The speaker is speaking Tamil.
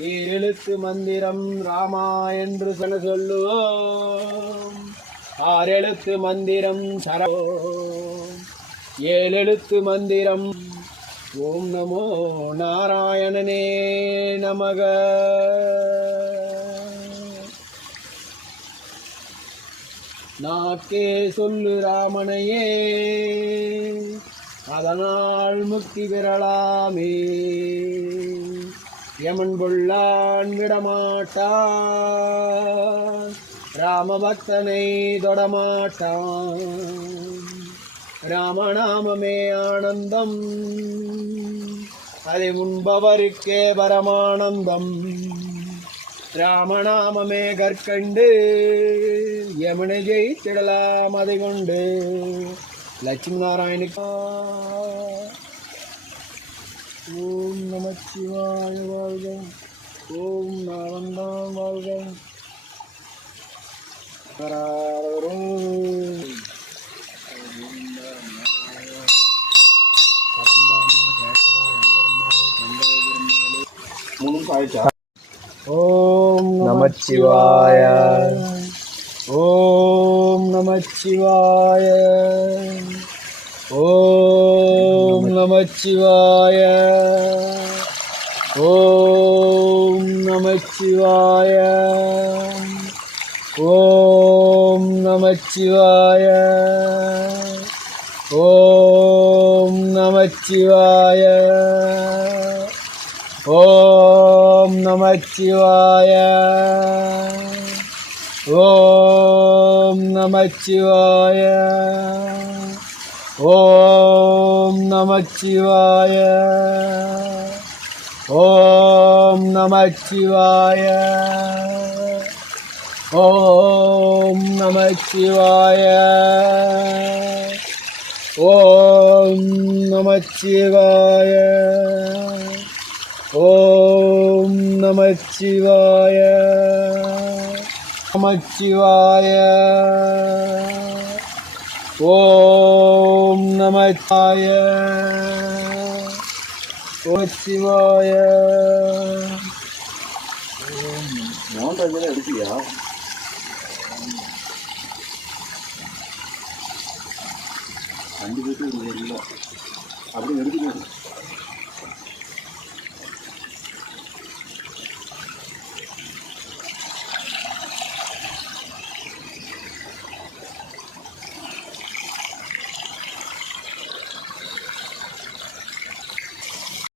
ஈரெழுத்து மந்திரம் ராமா என்று சொல்லுவோம். ஆறெழுத்து மந்திரம் சரவோம். ஏழெழுத்து மந்திரம் ஓம் நமோ நாராயணனே நமக. நாக்கே சொல்லு ராமனையே, அதனால் முக்தி பெறலாமே. யமன் பொல்லான் விடமாட்டான், ராமபக்தனை தொடமாட்டான். ராமநாமமே ஆனந்தம், அதை முன்பவருக்கே பரமானந்தம். ராமநாமமே கற்கண்டு, யமனை ஜெயித்திடலாம் அதை கொண்டு. லட்சுமி நாராயணுக்கா. ஓம் நமச்சிவாய வாழ்க. ஓம் நாராயணன் வாழ்க. ஓம் நமச்சிவாய. ஓம் நமச்சிவாய. ஓம் நமச்சிவாய. ஓம் நமச்சிவாய. ஓம் நமச்சிவாய. ஓம் நமச்சிவாய. ஓம் நமச்சிவாய. ஓம் நமச்சிவாய. ஓம் நமச்சிவாய. ஓம் நமச்சிவாய. ஓம் நமச்சிவாய. ஓம் நமச்சிவாய. ஓம் நமச்சிவாய. நமச்சிவாய. ஓம் நமச்சிவாய. நமச்சிவாய. எடுத்தியா? அஞ்சு பேருக்கு இல்லை அப்படி எடுத்துக்கணும்.